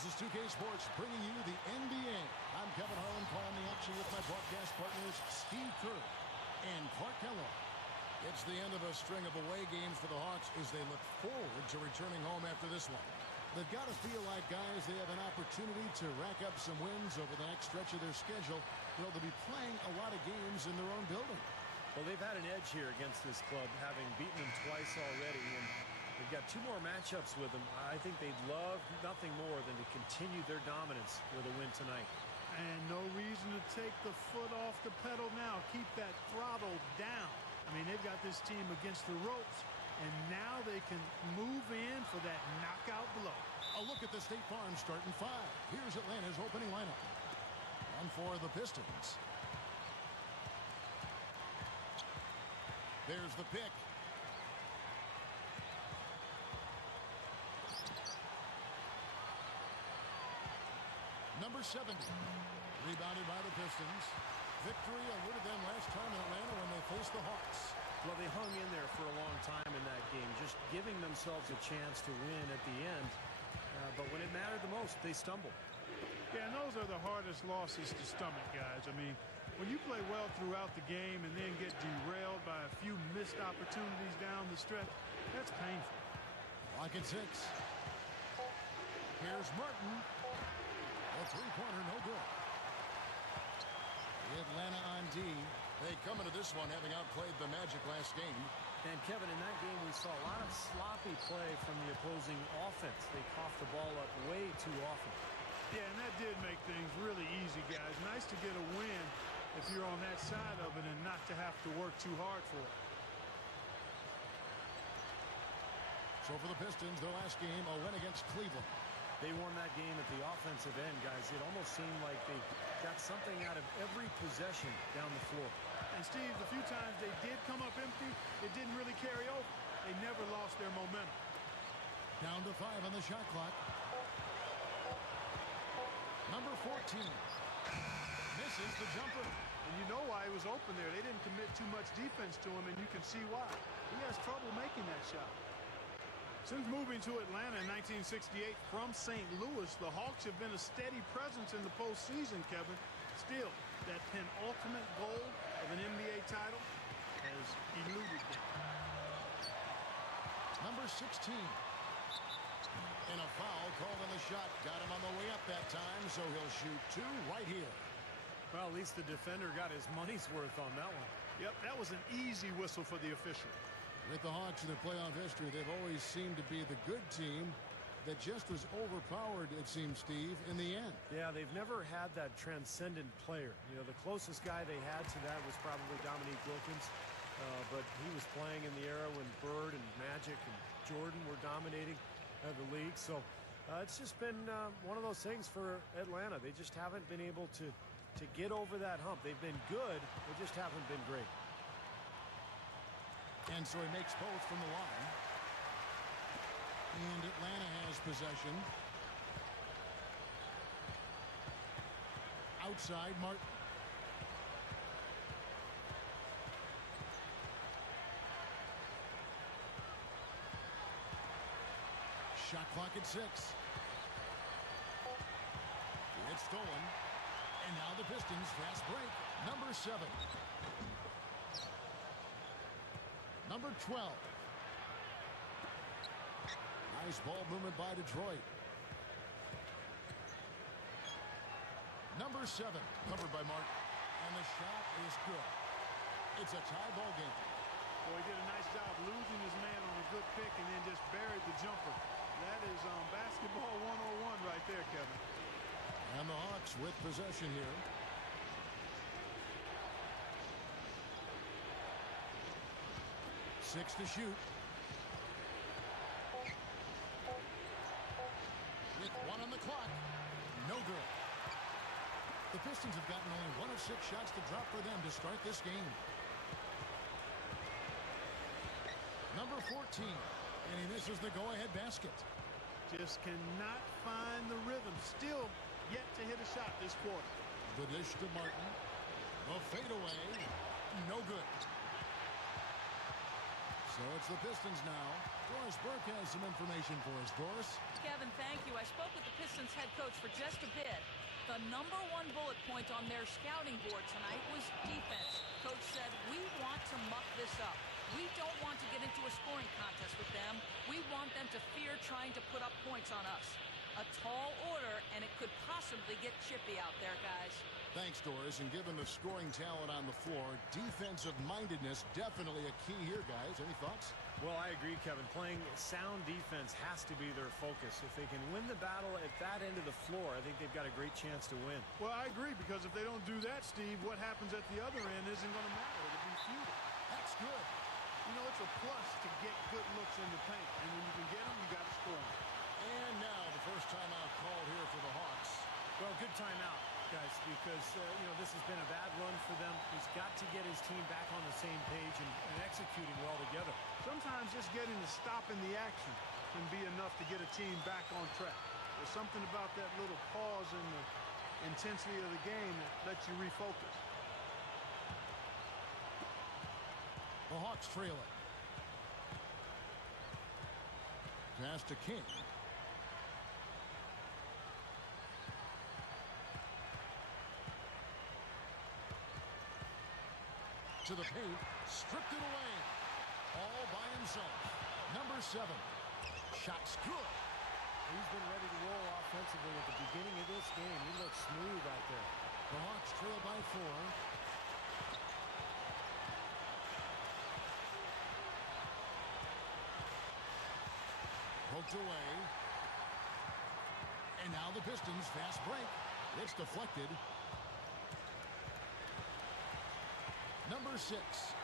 This is 2K Sports bringing you the NBA. I'm Kevin Harlan calling the action with my broadcast partners Steve Kerr and Clark Kellogg. It's the end of a string of away games for the Hawks as they look forward to returning home after this one. They've got to feel like, guys, they have an opportunity to rack up some wins over the next stretch of their schedule. They'll be playing a lot of games in their own building. Well, they've had an edge here against this club, having beaten them twice already, and they've got 2 more matchups with them. I think they'd love nothing more than to continue their dominance with a win tonight. And no reason to take the foot off the pedal now. Keep that throttle down. I mean, they've got this team against the ropes, and now they can move in for that knockout blow. A look at the State Farm starting 5. Here's Atlanta's opening lineup. And for the Pistons, there's the pick. Number 70, rebounded by the Pistons. Victory eluded them last time in Atlanta when they faced the Hawks. Well, they hung in there for a long time in that game, just giving themselves a chance to win at the end. But when it mattered the most, they stumbled. Yeah, and those are the hardest losses to stomach, guys. I mean, when you play well throughout the game and then get derailed by a few missed opportunities down the stretch, that's painful. Clock at 6. Here's Martin. A three-pointer, no good. Atlanta on D. They come into this one having outplayed the Magic last game. And, Kevin, in that game, we saw a lot of sloppy play from the opposing offense. They coughed the ball up way too often. Yeah, and that did make things really easy, guys. Nice to get a win if you're on that side of it and not to have to work too hard for it. So for the Pistons, their last game, a win against Cleveland. They won that game at the offensive end, guys. It almost seemed like they got something out of every possession down the floor. And, Steve, the few times they did come up empty, it didn't really carry over. They never lost their momentum. Down to 5 on the shot clock. Number 14. Misses the jumper. And you know why he was open there. They didn't commit too much defense to him, and you can see why. He has trouble making that shot. Since moving to Atlanta in 1968 from St. Louis, the Hawks have been a steady presence in the postseason, Kevin. Still, that penultimate goal of an NBA title has eluded them. Number 16. And a foul called on the shot. Got him on the way up that time, so he'll shoot 2 right here. Well, at least the defender got his money's worth on that one. Yep, that was an easy whistle for the official. With the Hawks in their playoff history, they've always seemed to be the good team that just was overpowered, it seems, Steve, in the end. Yeah, they've never had that transcendent player. You know, the closest guy they had to that was probably Dominique Wilkins, but he was playing in the era when Bird and Magic and Jordan were dominating the league. So it's just been one of those things for Atlanta. They just haven't been able to get over that hump. They've been good, they just haven't been great. And so he makes both from the line. And Atlanta has possession. Outside, Martin. Shot clock at 6. It's stolen. And now the Pistons fast break. Number 7. Number 12. Nice ball movement by Detroit. Number 7, covered by Martin. And the shot is good. It's a tie ball game. Boy, he did a nice job losing his man on a good pick and then just buried the jumper. That is basketball 101 right there, Kevin. And the Hawks with possession here. Six to shoot. With 1 on the clock. No good. The Pistons have gotten only 1 of 6 shots to drop for them to start this game. Number 14. And he misses the go-ahead basket. Just cannot find the rhythm. Still yet to hit a shot this quarter. The dish to Martin. The fadeaway. No good. So it's the Pistons now. Doris Burke has some information for us. Doris? Kevin, thank you. I spoke with the Pistons head coach for just a bit. The #1 bullet point on their scouting board tonight was defense. Coach said, we want to muck this up. We don't want to get into a scoring contest with them. We want them to fear trying to put up points on us. A tall order, and it could possibly get chippy out there, guys. Thanks, Doris. And given the scoring talent on the floor, defensive mindedness definitely a key here, guys. Any thoughts? Well, I agree, Kevin. Playing sound defense has to be their focus. If they can win the battle at that end of the floor, I think they've got a great chance to win. Well, I agree, because if they don't do that, Steve, what happens at the other end isn't going to matter. It'll be futile. That's good. You know, it's a plus to get good looks in the paint. And when you can get them, you got to score them. And now the first timeout called here for the Hawks. Well, good timeout, guys, because, this has been a bad run for them. He's got to get his team back on the same page and executing well together. Sometimes just getting to stop in the action can be enough to get a team back on track. There's something about that little pause in the intensity of the game that lets you refocus. The Hawks trail it. Pass to King. To the paint, stripped it away. All by himself. #7. Shot's good. He's been ready to roll offensively at the beginning of this game. He looks smooth out there. The Hawks trail by 4. Poked away. And now the Pistons fast break. It's deflected. #6.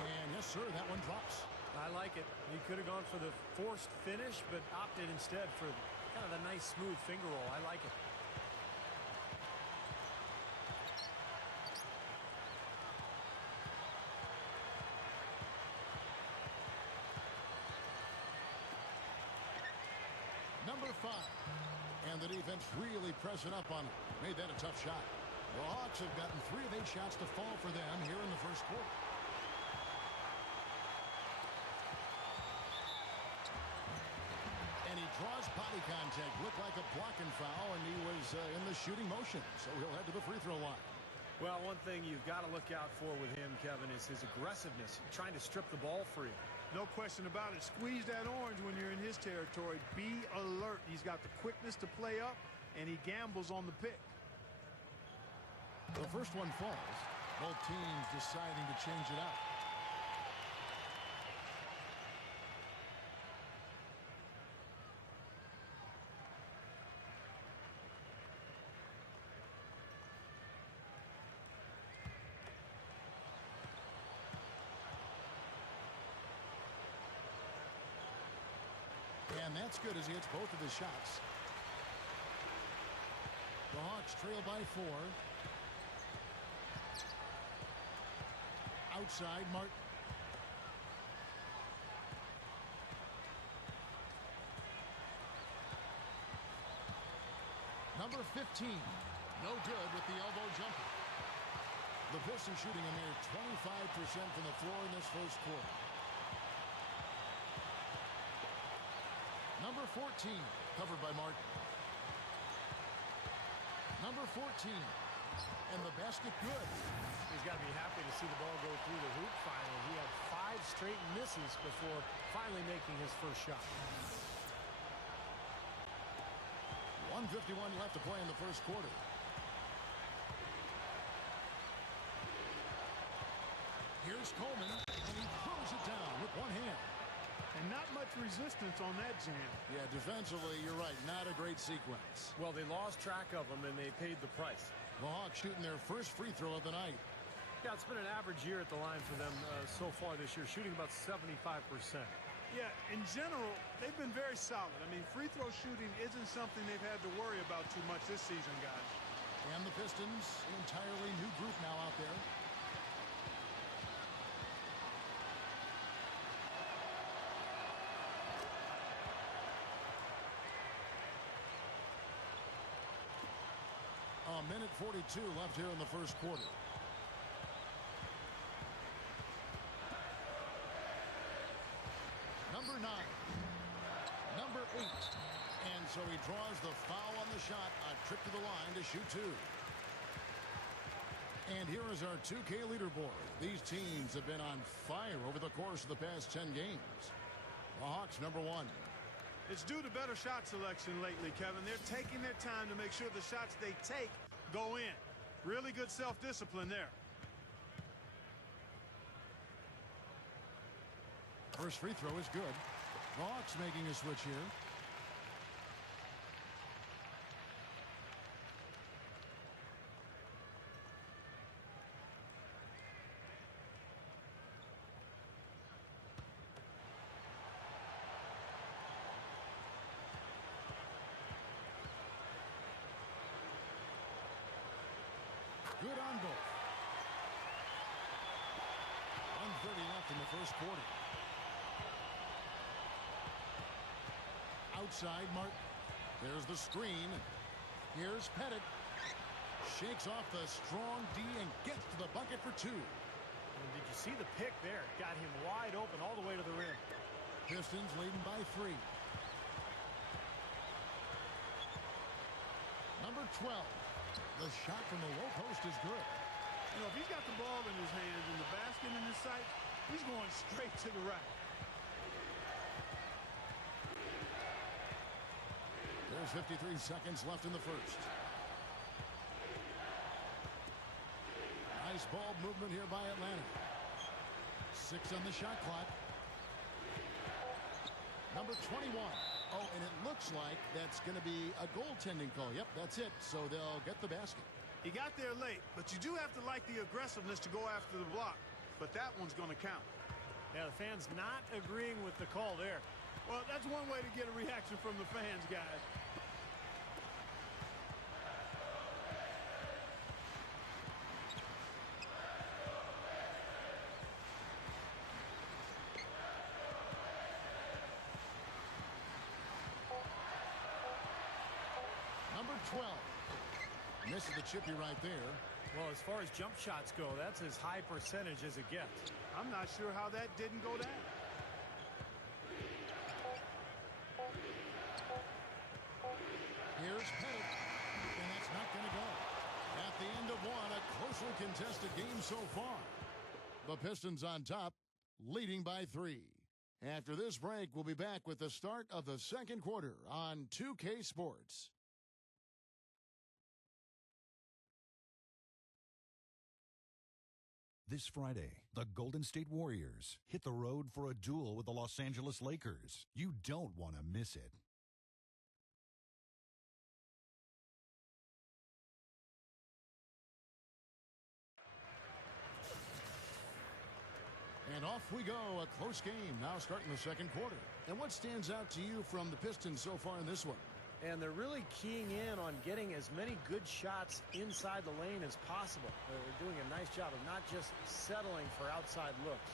And yes, sir, that one drops. I like it. He could have gone for the forced finish, but opted instead for kind of a nice, smooth finger roll. I like it. #5. And the defense really pressing up on him. Made that a tough shot. The Hawks have gotten 3 of 8 shots to fall for them here in the first quarter. And he draws body contact. Looked like a blocking foul, and he was in the shooting motion. So he'll head to the free throw line. Well, one thing you've got to look out for with him, Kevin, is his aggressiveness, trying to strip the ball free. No question about it. Squeeze that orange when you're in his territory. Be alert. He's got the quickness to play up, and he gambles on the pick. The first one falls. Both teams deciding to change it out. And that's good as he hits both of his shots. The Hawks trail by 4. Outside, Martin. #15. No good with the elbow jumper. The Pistons shooting a mere 25% from the floor in this first quarter. #14. Covered by Martin. #14. And the basket good. He's got to be happy to see the ball go through the hoop finally. He had 5 straight misses before finally making his first shot. 1:51 left to play in the first quarter. Here's Coleman, and he throws it down with one hand. And not much resistance on that jam. Yeah, defensively, you're right. Not a great sequence. Well, they lost track of him, and they paid the price. The Hawks shooting their first free throw of the night. Yeah, it's been an average year at the line for them so far this year, shooting about 75%. Yeah, in general, they've been very solid. I mean, free throw shooting isn't something they've had to worry about too much this season, guys. And the Pistons, an entirely new group now out there. A minute 42 left here in the first quarter. shot, a trip to the line to shoot two. And here is our 2K leaderboard. These teams have been on fire over the course of the past 10 games. The Hawks, number 1. It's due to better shot selection lately, Kevin. They're taking their time to make sure the shots they take go in. Really good self-discipline there. First free throw is good. The Hawks making a switch here. Good on both. 1:30 left in the first quarter. Outside Martin. There's the screen. Here's Pettit. Shakes off the strong D and gets to the bucket for two. And did you see the pick there? Got him wide open all the way to the rim. Pistons leading by 3. Number 12. The shot from the low post is good. You know, if he's got the ball in his hands and the basket in his sight, he's going straight to the rack. There's 53 seconds left in the first. Nice ball movement here by Atlanta. 6 on the shot clock. Number 21. Oh, and it looks like that's going to be a goaltending call. Yep, that's it. So they'll get the basket. He got there late, but you do have to like the aggressiveness to go after the block. But that one's going to count. Yeah, the fans not agreeing with the call there. Well, that's one way to get a reaction from the fans, guys. Number 12. Misses the chippy right there. Well, as far as jump shots go, that's as high percentage as it gets. I'm not sure how that didn't go down. Here's Pettit, and that's not going to go. At the end of one, a closely contested game so far. The Pistons on top, leading by 3. After this break, we'll be back with the start of the second quarter on 2K Sports. This Friday, the Golden State Warriors hit the road for a duel with the Los Angeles Lakers. You don't want to miss it. And off we go, a close game now starting the second quarter. And what stands out to you from the Pistons so far in this one? And they're really keying in on getting as many good shots inside the lane as possible. They're doing a nice job of not just settling for outside looks.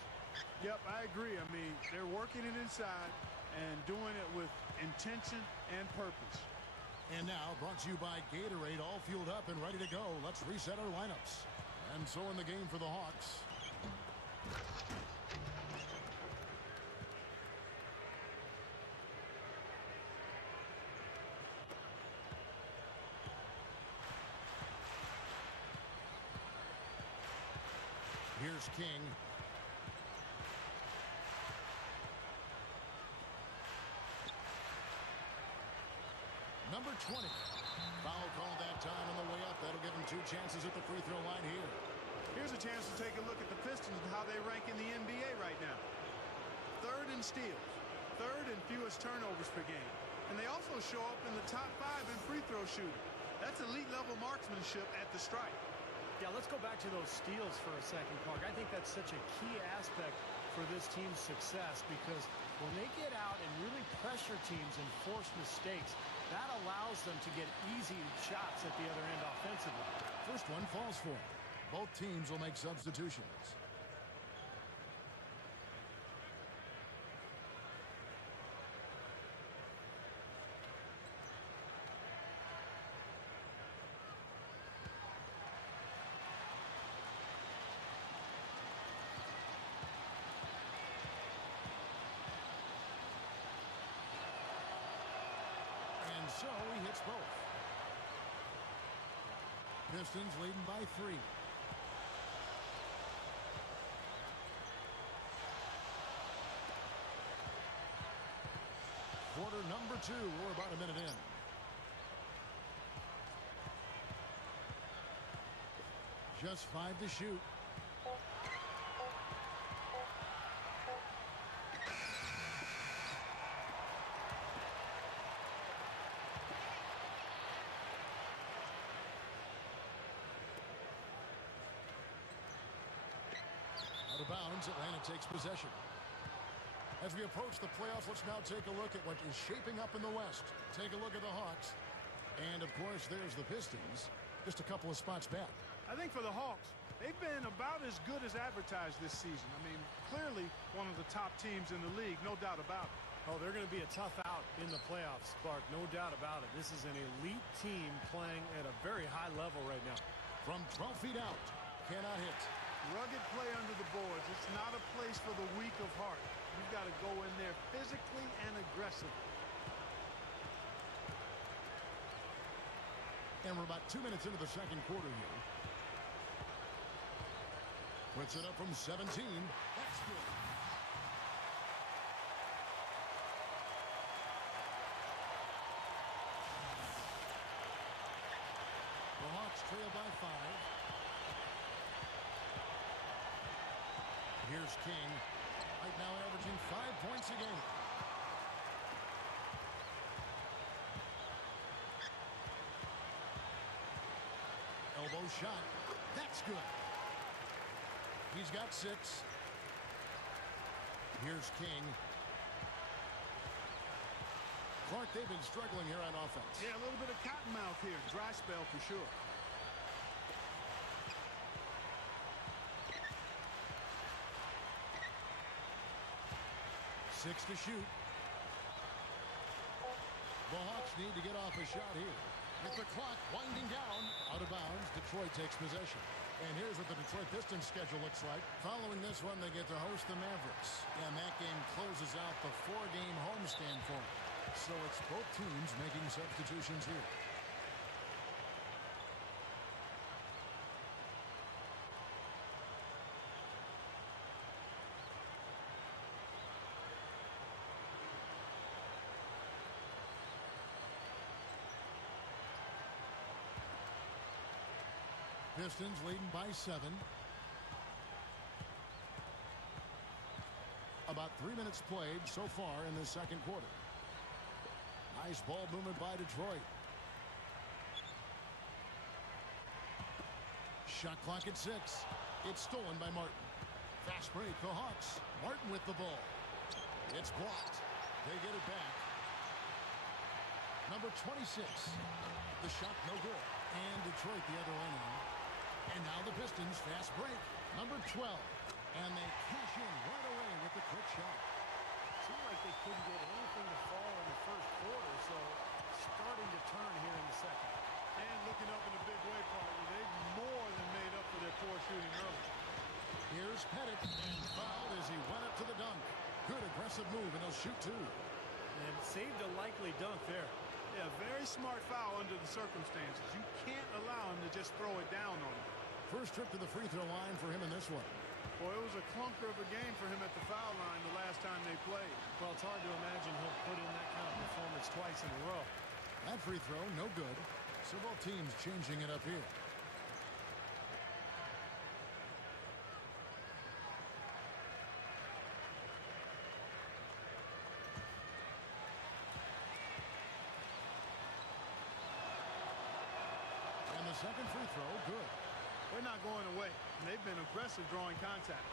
Yep, I agree. I mean, they're working it inside and doing it with intention and purpose. And now, brought to you by Gatorade, all fueled up and ready to go. Let's reset our lineups. And so in the game for the Hawks. Here's King. Number 20. Foul call that time on the way up. That'll give him 2 chances at the free throw line here. Here's a chance to take a look at the Pistons and how they rank in the NBA right now. 3rd in steals, 3rd in fewest turnovers per game. And they also show up in the top 5 in free throw shooting. That's elite level marksmanship at the stripe. Yeah, let's go back to those steals for a second, Clark. I think that's such a key aspect for this team's success because when they get out and really pressure teams and force mistakes, that allows them to get easy shots at the other end offensively. First one falls for him. Both teams will make substitutions. So he hits both. Pistons leading by 3. Quarter number 2. We're about a minute in. Just 5 to shoot. Out of bounds, Atlanta takes possession. As we approach the playoffs, let's now take a look at what is shaping up in the West. Take a look at the Hawks. And, of course, there's the Pistons. Just a couple of spots back. I think for the Hawks, they've been about as good as advertised this season. I mean, clearly one of the top teams in the league, no doubt about it. Oh, they're going to be a tough out in the playoffs, Spark. No doubt about it. This is an elite team playing at a very high level right now. From 12 feet out, cannot hit. Rugged play under the boards. It's not a place for the weak of heart. You've got to go in there physically and aggressively. And we're about 2 minutes into the second quarter here. Puts it up from 17. That's good. The Hawks trail by 5. Here's King. Right now averaging 5 points a game. Elbow shot. That's good. He's got 6. Here's King. Clark, they've been struggling here on offense. Yeah, a little bit of cottonmouth here. Dry spell for sure. Six to shoot. The Hawks need to get off a shot here. With the clock winding down, out of bounds, Detroit takes possession. And here's what the Detroit Pistons schedule looks like. Following this one, they get to host the Mavericks. And that game closes out the 4-game homestand for them. So it's both teams making substitutions here. Pistons leading by 7. About 3 minutes played so far in the second quarter. Nice ball movement by Detroit. Shot clock at 6. It's stolen by Martin. Fast break, the Hawks. Martin with the ball. It's blocked. They get it back. Number 26. The shot no good. And Detroit the other way now. And now the Pistons fast break. Number 12. And they cash in right away with the quick shot. Seemed like they couldn't get anything to fall in the first quarter, so starting to turn here in the second. And looking up in a big way, partner. They've more than made up for their poor shooting early. Here's Pettit, and fouled as he went up to the dunk. Good aggressive move, and he'll shoot 2. And saved a likely dunk there. Yeah, very smart foul under the circumstances. You can't allow him to just throw it down on him. First trip to the free throw line for him in this one. Boy, it was a clunker of a game for him at the foul line the last time they played. Well, it's hard to imagine he'll put in that kind of performance twice in a row. That free throw, no good. So both teams changing it up here. And the second free throw, good. They're not going away. And they've been aggressive drawing contact.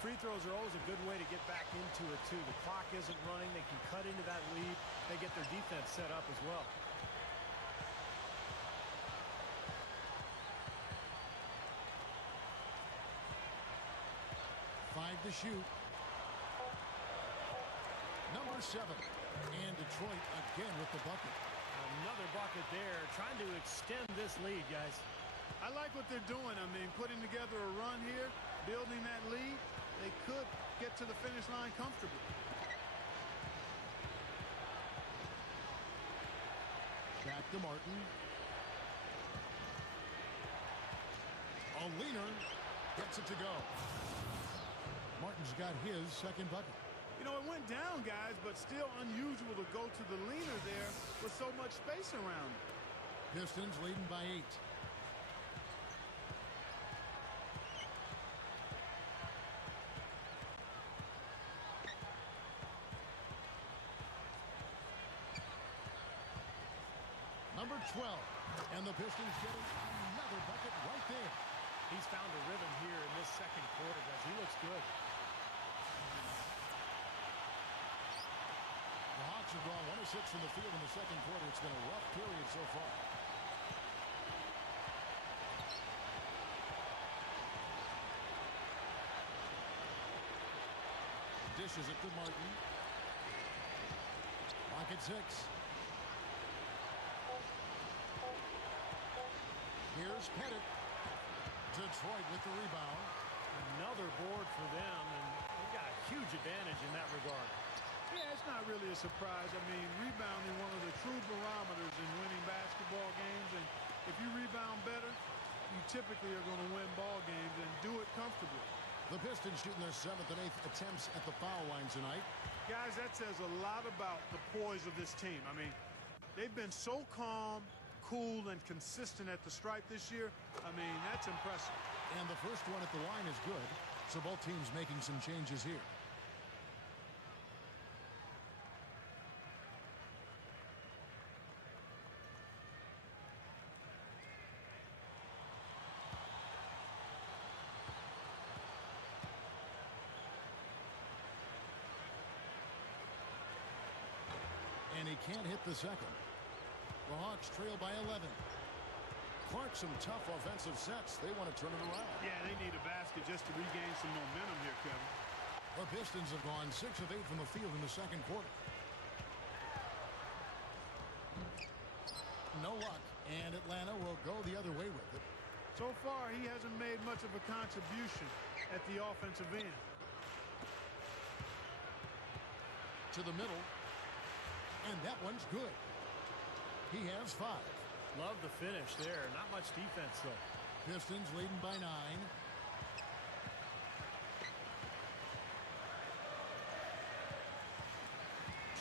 Free throws are always a good way to get back into it, too. The clock isn't running. They can cut into that lead. They get their defense set up as well. Five to shoot. Number 7. And Detroit again with the bucket. Another bucket there, trying to extend this lead, guys. I like what they're doing. I mean, putting together a run here, building that lead. They could get to the finish line comfortably. Back to Martin. Gets it to go. Martin's got his second bucket. You know, it went down, guys, but still unusual to go to the leaner there with so much space around it. Pistons leading by 8. Number 12. And the Pistons getting another bucket right there. He's found a rhythm here in this second quarter, guys. He looks good. The Hawks have gone 1 of 6 from the field in the second quarter. It's been a rough period so far. Dishes it to Martin. Clock at 6. Here's Pettit. Detroit with the rebound. Another board for them, and they've got a huge advantage in that regard. Yeah, it's not really a surprise. I mean, rebounding one of the true barometers in winning basketball games, and if you rebound better, you typically are going to win ball games and do it comfortably. The Pistons shooting their 7th and 8th attempts at the foul line tonight. Guys, that says a lot about the poise of this team. I mean, they've been so calm, cool, and consistent at the stripe this year. I mean, that's impressive. And the first one at the line is good, so both teams making some changes here. And he can't hit the second. The Hawks trail by 11. Clark, some tough offensive sets. They want to turn it around. Yeah, they need a basket just to regain some momentum here, Kevin. The Pistons have gone 6 of 8 from the field in the second quarter. No luck, and Atlanta will go the other way with it. So far, he hasn't made much of a contribution at the offensive end. To the middle. And that one's good. He has 5. Love the finish there. Not much defense, though. Pistons leading by 9.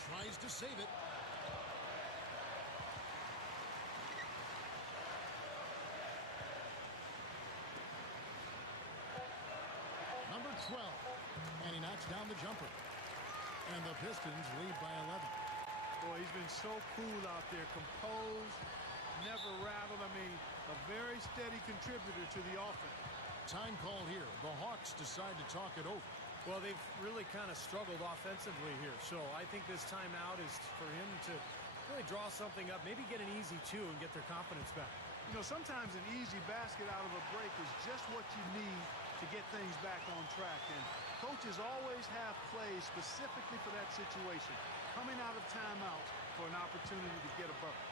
Tries to save it. Number 12. And he knocks down the jumper. And the Pistons lead by 11. Boy, he's been so cool out there, composed, never rattled. I mean, a very steady contributor to the offense. Time called here. The Hawks decide to talk it over. Well, they've really kind of struggled offensively here, so I think this timeout is for him to really draw something up, maybe get an easy 2 and get their confidence back. You know, sometimes an easy basket out of a break is just what you need to get things back on track, and coaches always have plays specifically for that situation, coming out of timeouts for an opportunity to get a bucket.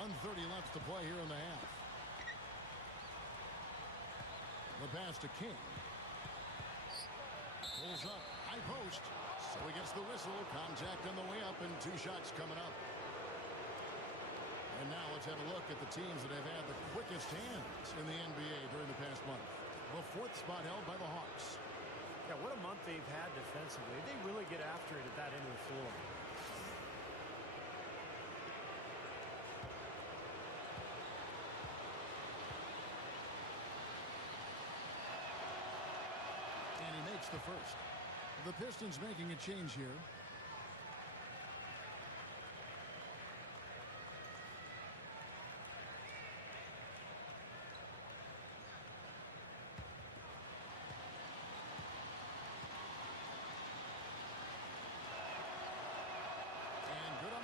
1:30 left to play here in the half. The pass to King. Pulls up, high post. So he gets the whistle. Contact on the way up, and 2 shots coming up. And now let's have a look at the teams that have had the quickest hands in the NBA during the past month. The 4th spot held by the Hawks. Yeah, what a month they've had defensively. They really get after it at that end of the floor. And he makes the first. The Pistons making a change here.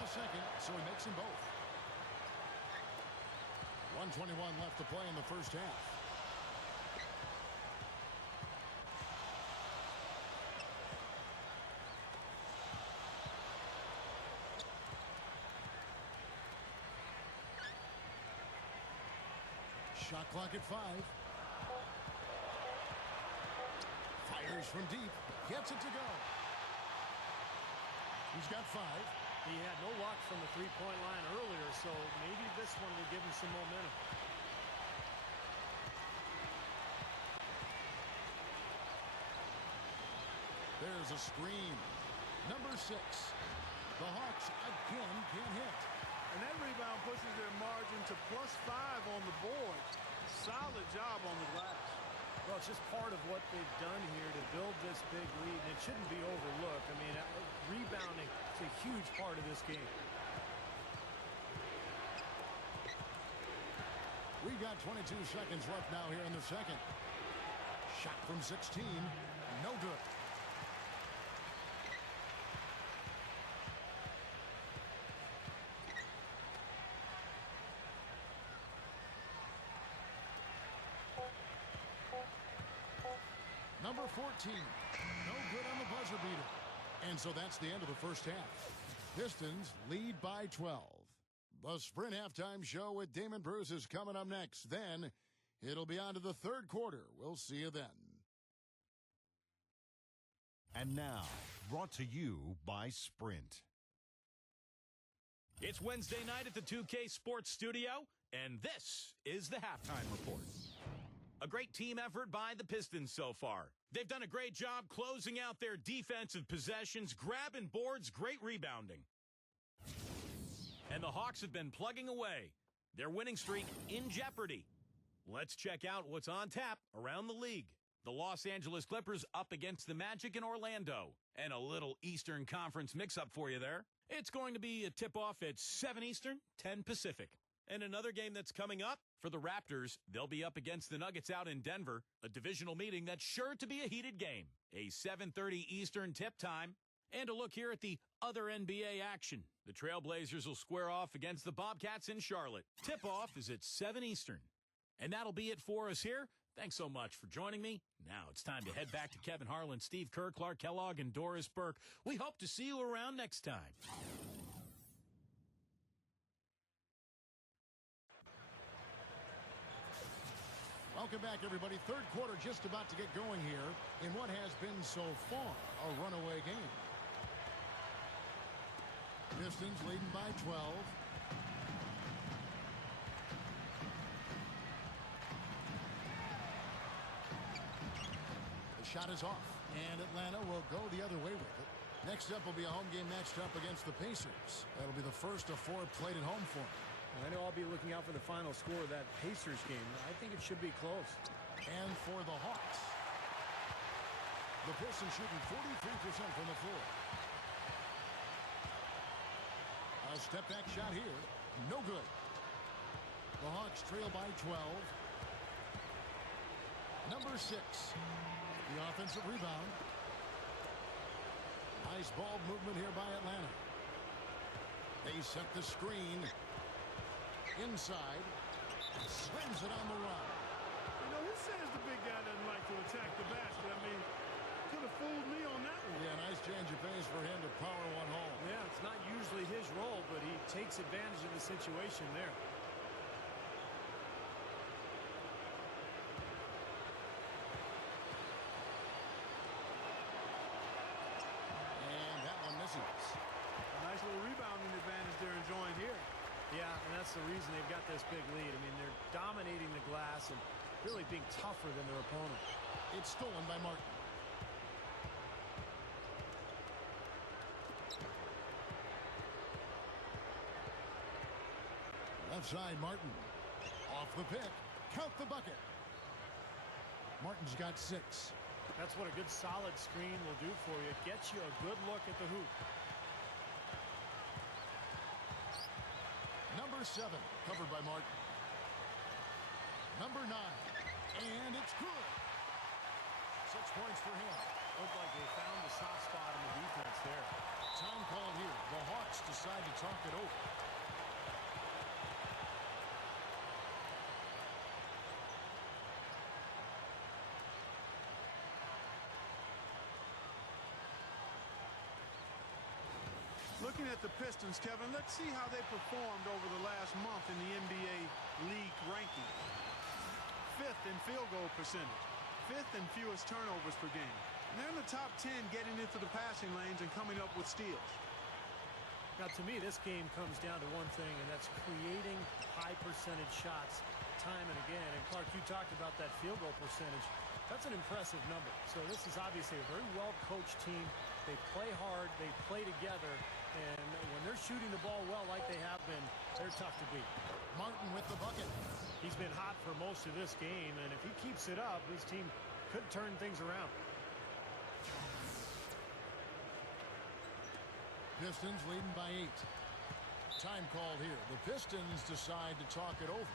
Second, so he makes them both. 1:21 left to play in the first half. Shot clock at 5. Fires from deep. Gets it to go. He's got 5. He had no luck from the three-point line earlier, so maybe this one will give him some momentum. There's a screen. Number 6. The Hawks again can't hit. And that rebound pushes their margin to +5 on the board. Solid job on the glass. Well, it's just part of what they've done here to build this big lead, and it shouldn't be overlooked. I mean, rebounding is a huge part of this game. We've got 22 seconds left now here in the second. Shot from 16. No good. Number 14. No good on the buzzer beater. And so that's the end of the first half. Pistons lead by 12. The Sprint halftime show with Damon Bruce is coming up next. Then it'll be on to the third quarter. We'll see you then. And now, brought to you by Sprint. It's Wednesday night at the 2K Sports Studio, and this is the halftime report. A great team effort by the Pistons so far. They've done a great job closing out their defensive possessions, grabbing boards, great rebounding. And the Hawks have been plugging away. Their winning streak in jeopardy. Let's check out what's on tap around the league. The Los Angeles Clippers up against the Magic in Orlando. And a little Eastern Conference mix-up for you there. It's going to be a tip-off at 7 Eastern, 10 Pacific. And another game that's coming up for the Raptors, they'll be up against the Nuggets out in Denver, a divisional meeting that's sure to be a heated game. A 7:30 Eastern tip time. And a look here at the other NBA action. The Trailblazers will square off against the Bobcats in Charlotte. Tip-off is at 7 Eastern. And that'll be it for us here. Thanks so much for joining me. Now it's time to head back to Kevin Harlan, Steve Kerr, Clark Kellogg, and Doris Burke. We hope to see you around next time. Welcome back, everybody. Third quarter just about to get going here in what has been so far a runaway game. Pistons leading by 12. The shot is off, and Atlanta will go the other way with it. Next up will be a home game matched up against the Pacers. That'll be the first of 4 played at home for them. I know I'll be looking out for the final score of that Pacers game. I think it should be close. And for the Hawks, the Pistons shooting 43% from the floor. A step-back shot here. No good. The Hawks trail by 12. Number 6. The offensive rebound. Nice ball movement here by Atlanta. They set the screen. Inside. Slings it on the run. You know, who says the big guy doesn't like to attack the basket? I mean, could have fooled me on that one. Yeah, nice change of pace for him to power one home. Yeah, it's not usually his role, but he takes advantage of the situation there. And that one misses. A nice little rebounding advantage they're enjoying here. Yeah, and that's the reason they've got this big lead. I mean, they're dominating the glass and really being tougher than their opponent. It's stolen by Martin. Left side, Martin. Off the pick. Count the bucket. Martin's got 6. That's what a good solid screen will do for you. It gets you a good look at the hoop. Number 7, covered by Martin. Number 9, and it's good. 6 points for him. Looked like they found the soft spot in the defense there. Time call here. The Hawks decide to talk it over. Looking at the Pistons, Kevin, let's see how they performed over the last month in the NBA League ranking. 5th in field goal percentage. 5th in fewest turnovers per game. And they're in the top 10 getting into the passing lanes and coming up with steals. Now, to me, this game comes down to one thing, and that's creating high percentage shots time and again. And, Clark, you talked about that field goal percentage. That's an impressive number. So this is obviously a very well-coached team. They play hard, they play together, and when they're shooting the ball well like they have been, they're tough to beat. Martin with the bucket. He's been hot for most of this game, and if he keeps it up, his team could turn things around. Pistons leading by 8. Time called here. The Pistons decide to talk it over.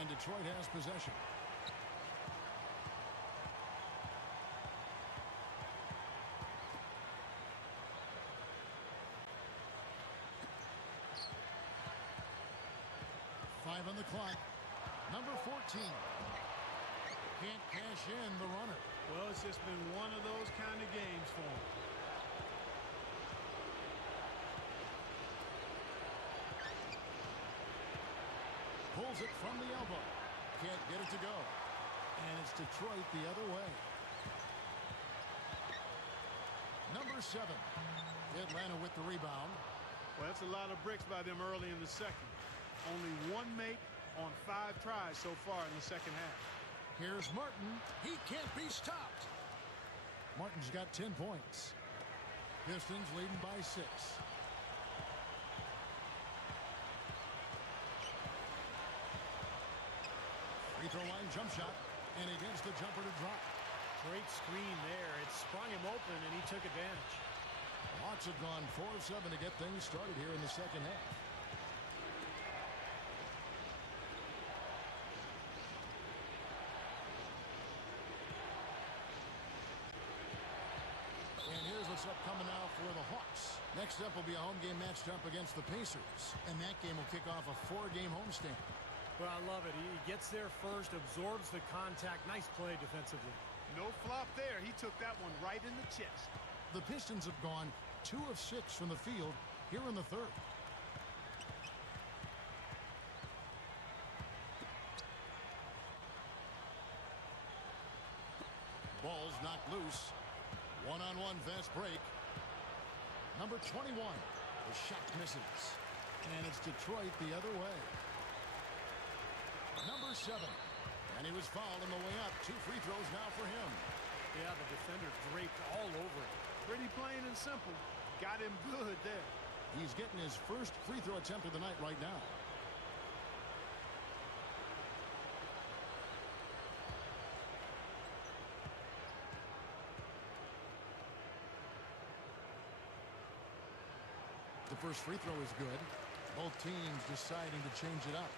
And Detroit has possession. Five on the clock. Number 14. Can't cash in the runner. Well, it's just been one of those kind of games for him. Pulls it from the elbow. Can't get it to go. And it's Detroit the other way. Number 7. Atlanta with the rebound. Well, that's a lot of bricks by them early in the second. Only one make on 5 tries so far in the second half. Here's Martin. He can't be stopped. Martin's got 10 points. Pistons leading by 6. Free throw line jump shot. And he gets the jumper to drop. Great screen there. It sprung him open, and he took advantage. The Hawks have gone 4 of 7 to get things started here in the second half. And here's what's upcoming now for the Hawks. Next up will be a home game matched up against the Pacers. And that game will kick off a 4-game homestand. Well, I love it. He gets there first, absorbs the contact. Nice play defensively. No flop there. He took that one right in the chest. The Pistons have gone 2 of 6 from the field here in the third. Ball's knocked loose. One-on-one fast break. Number 21. The shot misses. And it's Detroit the other way. Number 7. And he was fouled on the way up. 2 free throws now for him. Yeah, the defender draped all over it. Pretty plain and simple. Got him good there. He's getting his first free throw attempt of the night right now. The first free throw is good. Both teams deciding to change it up.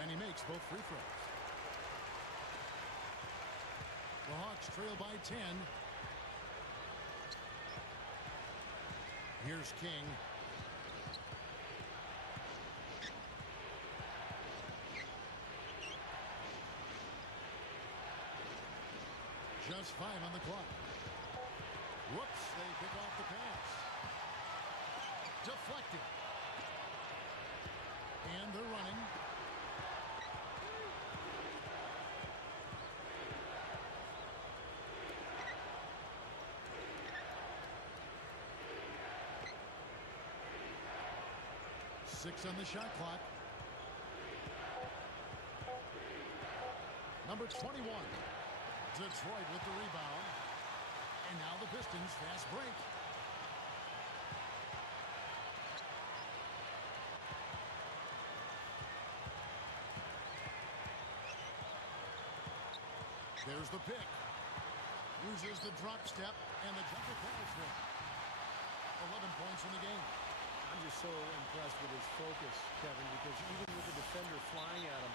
And he makes both free throws. The Hawks trail by 10. Here's King. Just 5 on the clock. Whoops, they pick off the pass. Deflected. And they're running. Six on the shot clock. Number 21. Detroit with the rebound. And now the Pistons fast break. There's the pick. Uses the drop step and the jumper falls for him. 11 points in the game. I'm just so impressed with his focus, Kevin, because even with the defender flying at him,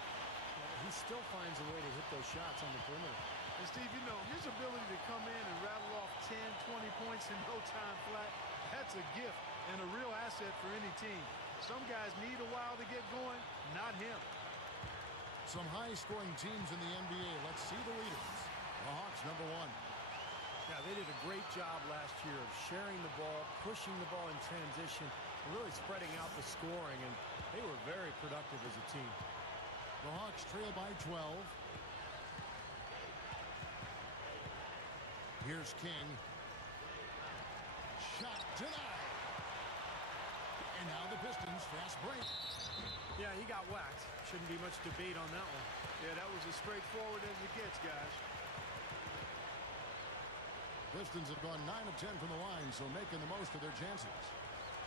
he still finds a way to hit those shots on the perimeter. And Steve, you know, his ability to come in and rattle off 10, 20 points in no time flat, that's a gift and a real asset for any team. Some guys need a while to get going, not him. Some high-scoring teams in the NBA. Let's see the leaders. The Hawks, number 1. Yeah, they did a great job last year of sharing the ball, pushing the ball in transition, and really spreading out the scoring, and they were very productive as a team. The Hawks trail by 12. Here's King. Shot denied. And now the Pistons fast break. Yeah, he got whacked. Shouldn't be much debate on that one. Yeah, that was as straightforward as it gets, guys. Pistons have gone 9 of 10 from the line, so making the most of their chances.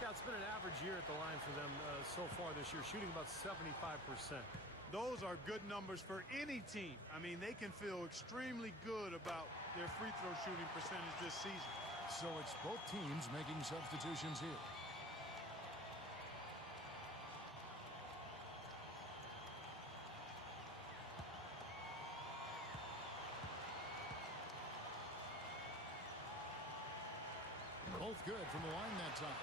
Yeah, it's been an average year at the line for them so far this year, shooting about 75%. Those are good numbers for any team. I mean, they can feel extremely good about their free throw shooting percentage this season. So it's both teams making substitutions here. Both good from the line that time.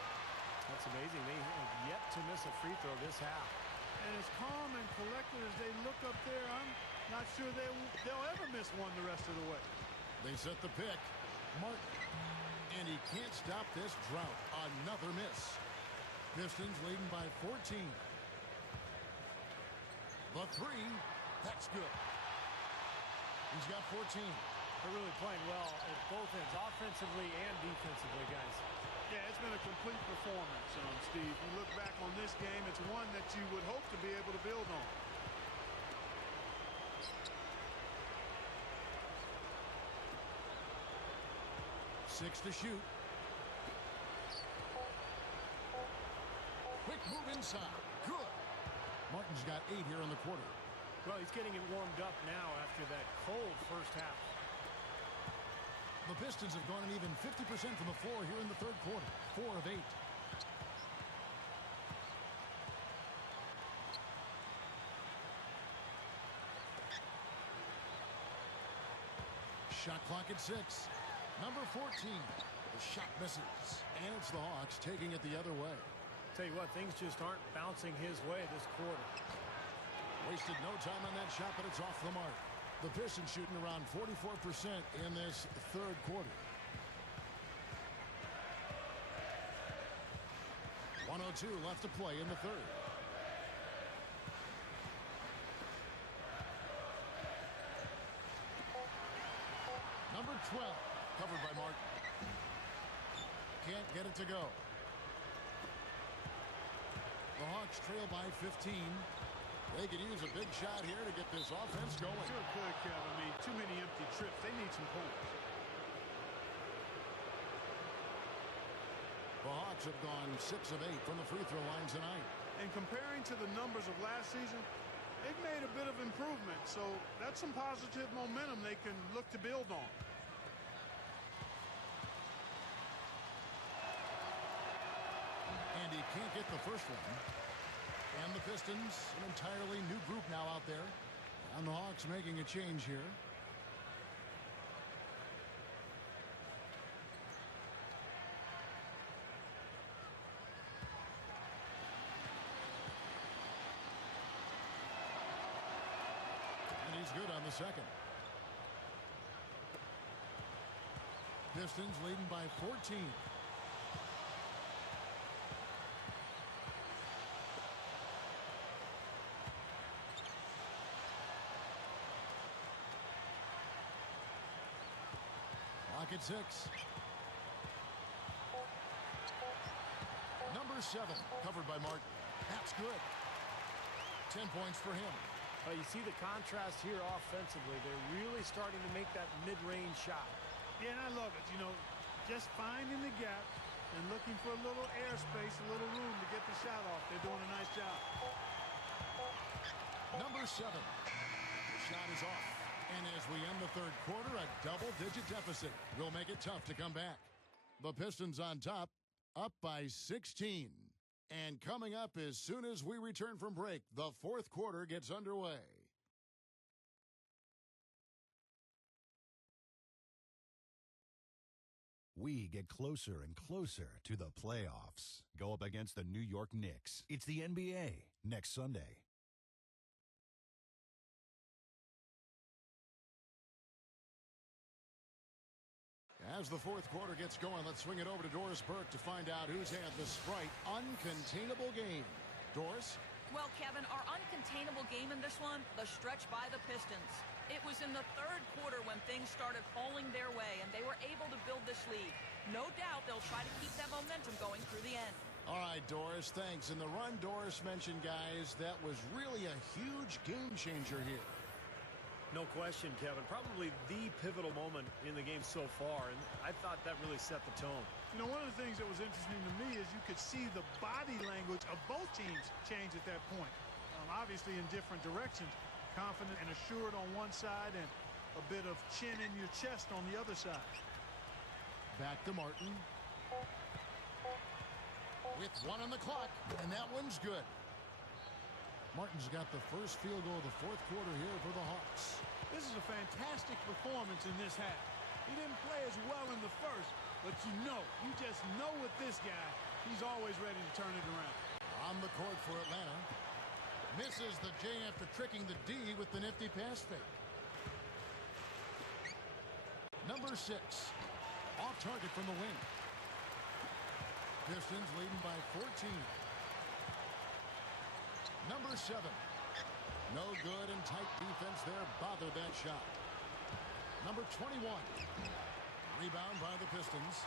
That's amazing. They have yet to miss a free throw this half. And as calm and collected as they look up there, I'm not sure they'll ever miss one the rest of the way. They set the pick. Martin. And he can't stop this drought. Another miss. Pistons leading by 14. The three. That's good. He's got 14. They're really playing well at both ends, offensively and defensively, guys. Yeah, it's been a complete performance, Steve. You look back on this game, it's one that you would hope to be able to build on. Six to shoot. Quick move inside. Good. Martin's got 8 here in the quarter. Well, he's getting it warmed up now after that cold first half. The Pistons have gone an even 50% from the floor here in the third quarter. 4 of 8. Shot clock at 6. Number 14. The shot misses. And it's the Hawks taking it the other way. Tell you what, things just aren't bouncing his way this quarter. Wasted no time on that shot, but it's off the mark. The Pistons shooting around 44% in this third quarter. 1:02 left to play in the third. Number 12, covered by Martin. Can't get it to go. The Hawks trail by 15. They could use a big shot here to get this offense going. Sure could, Kevin. I mean, too many empty trips. They need some points. The Hawks have gone 6 of 8 from the free throw line tonight. And comparing to the numbers of last season, they've made a bit of improvement. So that's some positive momentum they can look to build on. And he can't get the first one. And the Pistons, an entirely new group now out there. And the Hawks making a change here. And he's good on the second. Pistons leading by 14. At 6. Number 7, covered by Martin. That's good. 10 points for him. You see the contrast here offensively. They're really starting to make that mid-range shot. Yeah, and I love it. You know, just finding the gap and looking for a little airspace, a little room to get the shot off. They're doing a nice job. Number 7. The shot is off. And as we end the third quarter, a double-digit deficit will make it tough to come back. The Pistons on top, up by 16. And coming up as soon as we return from break, the fourth quarter gets underway. We get closer and closer to the playoffs. Go up against the New York Knicks. It's the NBA next Sunday. As the fourth quarter gets going, let's swing it over to Doris Burke to find out who's had the Sprite uncontainable game. Doris? Well, Kevin, our uncontainable game in this one, the stretch by the Pistons. It was in the third quarter when things started falling their way, and they were able to build this lead. No doubt they'll try to keep that momentum going through the end. All right, Doris, thanks. And the run Doris mentioned, guys, that was really a huge game changer here. No question, Kevin. Probably the pivotal moment in the game so far, and I thought that really set the tone. You know, one of the things that was interesting to me is you could see the body language of both teams change at that point. Obviously in different directions. Confident and assured on one side and a bit of chin in your chest on the other side. Back to Martin. With one on the clock, and that one's good. Martin's got the first field goal of the fourth quarter here for the Hawks. This is a fantastic performance in this half. He didn't play as well in the first, but you just know with this guy, he's always ready to turn it around. On the court for Atlanta. Misses the J after tricking the D with the nifty pass fake. Number 6. Off target from the wing. Pistons leading by 14. Number 7. No good, and tight defense there bothered that shot. Number 21. Rebound by the Pistons.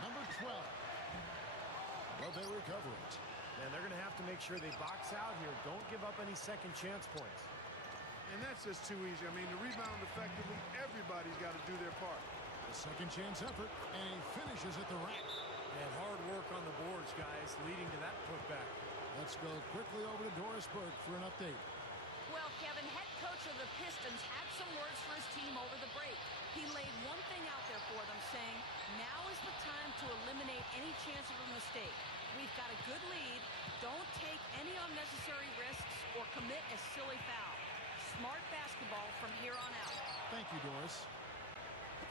Number 12. Well, they recover it. And they're going to have to make sure they box out here. Don't give up any second chance points. And that's just too easy. I mean, to rebound effectively, everybody's got to do their part. A second chance effort, and he finishes at the rack. And hard work on the boards, guys, leading to that putback. Let's go quickly over to Doris Burke for an update. Well, Kevin, head coach of the Pistons had some words for his team over the break. He laid one thing out there for them, saying, now is the time to eliminate any chance of a mistake. We've got a good lead. Don't take any unnecessary risks or commit a silly foul. Smart basketball from here on out. Thank you, Doris.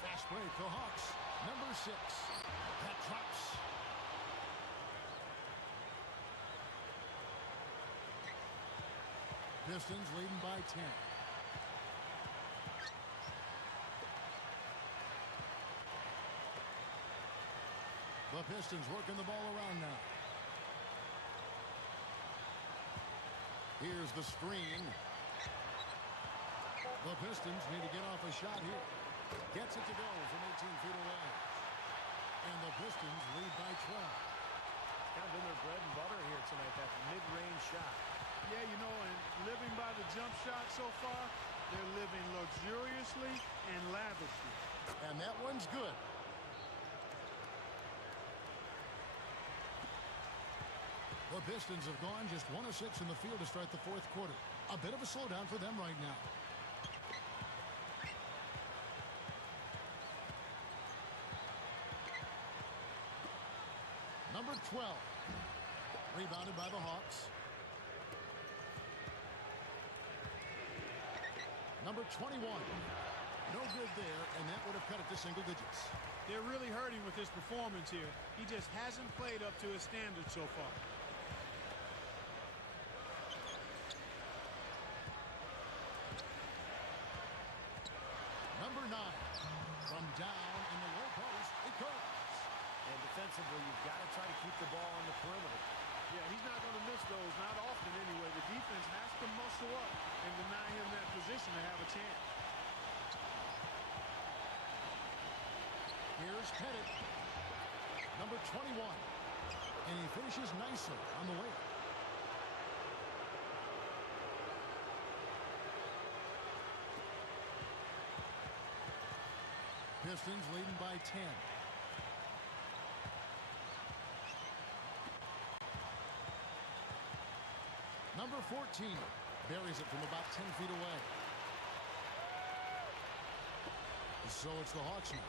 Fast break, the Hawks. Number 6. That drops. Pistons leading by 10. The Pistons working the ball around now. Here's the screen. The Pistons need to get off a shot here. Gets it to go from 18 feet away. And the Pistons lead by 12. It's kind of been their bread and butter here tonight, that mid-range shot. Yeah, you know, and living by the jump shot so far, they're living luxuriously and lavishly. And that one's good. The Pistons have gone just 1 of 6 in the field to start the fourth quarter. A bit of a slowdown for them right now. Number 12. Rebounded by the Hawks. Number 21. No good there, and that would have cut it to single digits. They're really hurting with his performance here. He just hasn't played up to his standards so far. Number 9. From down in the low post, it goes. And defensively, you've got to try to keep the ball on the perimeter. Yeah, he's not going to miss those, not often anyway. The defense has to muscle up and deny him that position to have a chance. Here's Pettit, number 21. And he finishes nicely on the way. Pistons leading by 10. Number 14 buries it from about 10 feet away. So it's the Hawks now.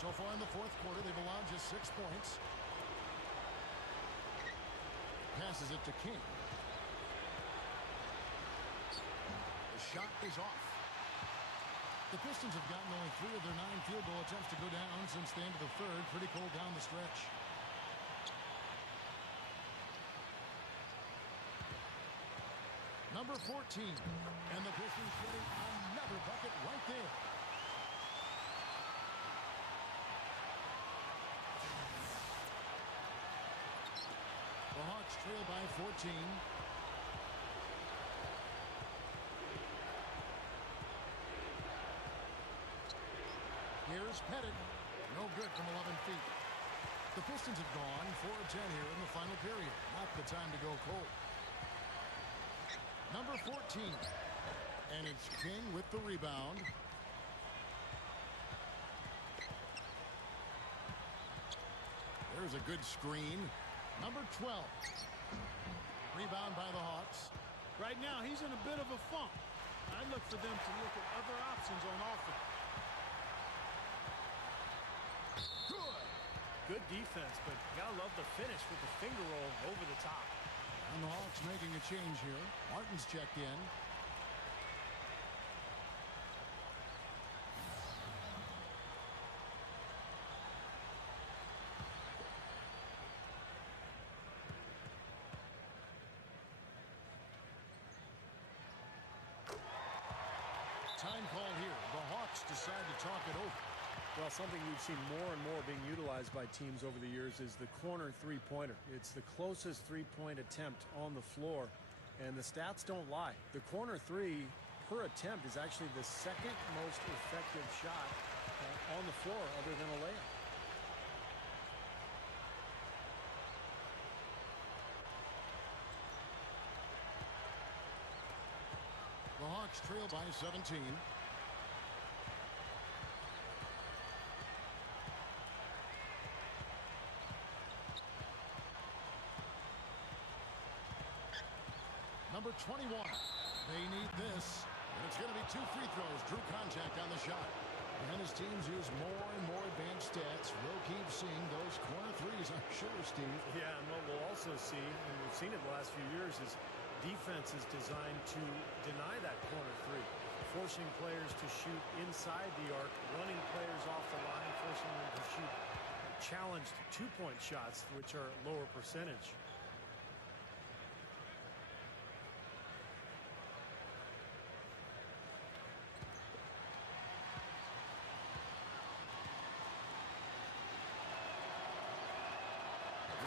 So far in the fourth quarter, they've allowed just 6 points. Passes it to King. The shot is off. The Pistons have gotten only 3 of their 9 field goal attempts to go down since the end of the third. Pretty cold down the stretch. Number 14. And the Pistons getting another bucket right there. The Hawks trail by 14. Here's Pettit. No good from 11 feet. The Pistons have gone 4 of 10 here in the final period. Not the time to go cold. Number 14. And it's King with the rebound. There's a good screen. Number 12. Rebound by the Hawks. Right now, he's in a bit of a funk. I look for them to look at other options on offense. Good defense, but you gotta love the finish with the finger roll over the top. And the Hawks making a change here. Martin's checked in. Time call here. The Hawks decide to talk it over. Well, something we've seen more and more being utilized by teams over the years is the corner three-pointer. It's the closest three-point attempt on the floor, and the stats don't lie. The corner three per attempt is actually the second most effective shot on the floor other than a layup. The Hawks trail by 17. Number 21. They need this. And it's going to be 2 free throws. Drew contact on the shot. And his teams use more and more advanced stats. We'll keep seeing those corner threes, I'm sure, Steve. Yeah, and what we'll also see, and we've seen it the last few years, is defense is designed to deny that corner three, forcing players to shoot inside the arc, running players off the line, forcing them to shoot challenged two-point shots, which are lower percentage.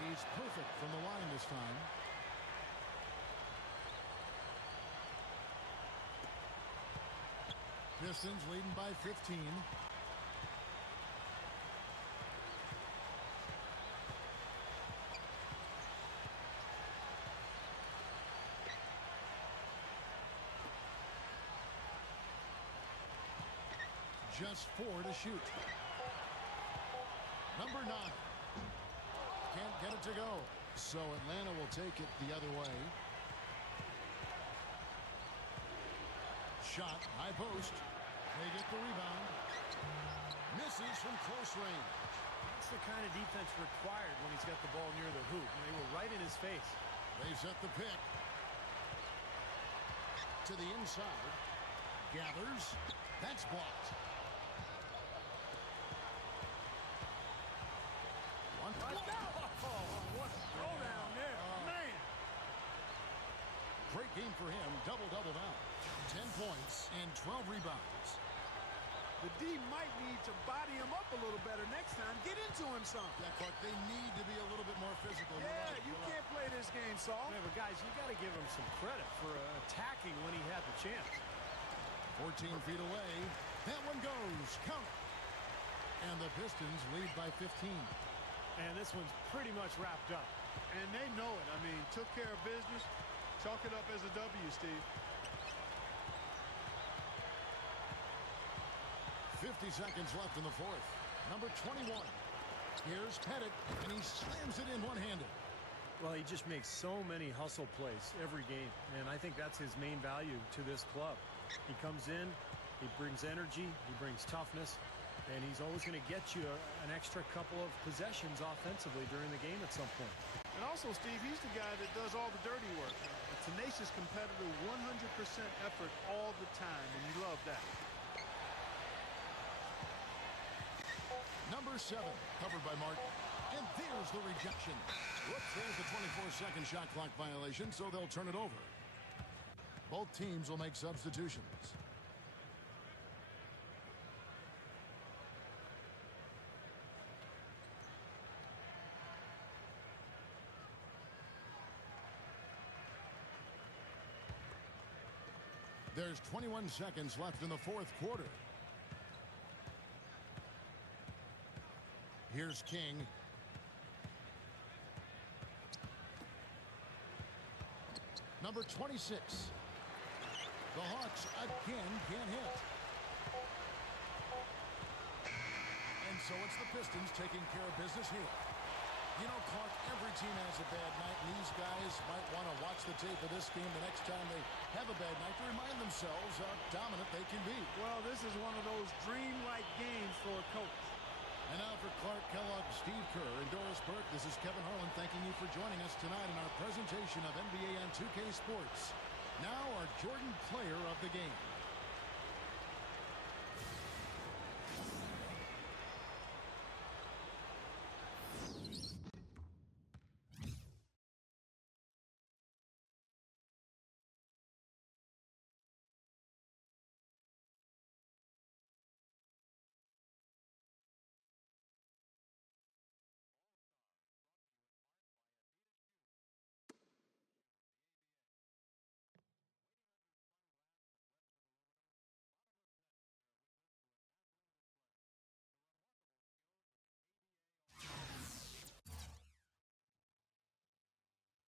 He's perfect from the line this time. Pistons leading by 15. Just 4 to shoot. Number 9. Can't get it to go. So Atlanta will take it the other way. Shot, high post. They get the rebound. Misses from close range. That's the kind of defense required when he's got the ball near the hoop. They were right in his face. They set the pick. To the inside. Gathers. That's blocked. What a throwdown there. Man. Great game for him. Double-double now. 10 points and 12 rebounds. The D might need to body him up a little better next time. Get into him some. Yeah, Clark, they need to be a little bit more physical. Yeah, you can't play this game, Saul. Yeah, but guys, you got to give him some credit for attacking when he had the chance. 14 feet away. That one goes. Count it. And the Pistons lead by 15. And this one's pretty much wrapped up. And they know it. I mean, took care of business. Chalk it up as a W, Steve. 50 seconds left in the fourth. Number 21. Here's Pettit, and he slams it in one-handed. Well, he just makes so many hustle plays every game, and I think that's his main value to this club. He comes in, he brings energy, he brings toughness, and he's always going to get you an extra couple of possessions offensively during the game at some point. And also, Steve, he's the guy that does all the dirty work. A tenacious competitor, 100% effort all the time, and you love that. Number 7, covered by Martin. And there's the rejection. Whoops, there's the 24-second shot clock violation, so they'll turn it over. Both teams will make substitutions. There's 21 seconds left in the fourth quarter. Here's King. Number 26. The Hawks again can't hit. And so it's the Pistons taking care of business here. You know, Clark, every team has a bad night, and these guys might want to watch the tape of this game the next time they have a bad night to remind themselves how dominant they can be. Well, this is one of those dream-like games for a coach. And now for Clark Kellogg, Steve Kerr, and Doris Burke, this is Kevin Harlan thanking you for joining us tonight in our presentation of NBA on 2K Sports. Now our Jordan player of the game.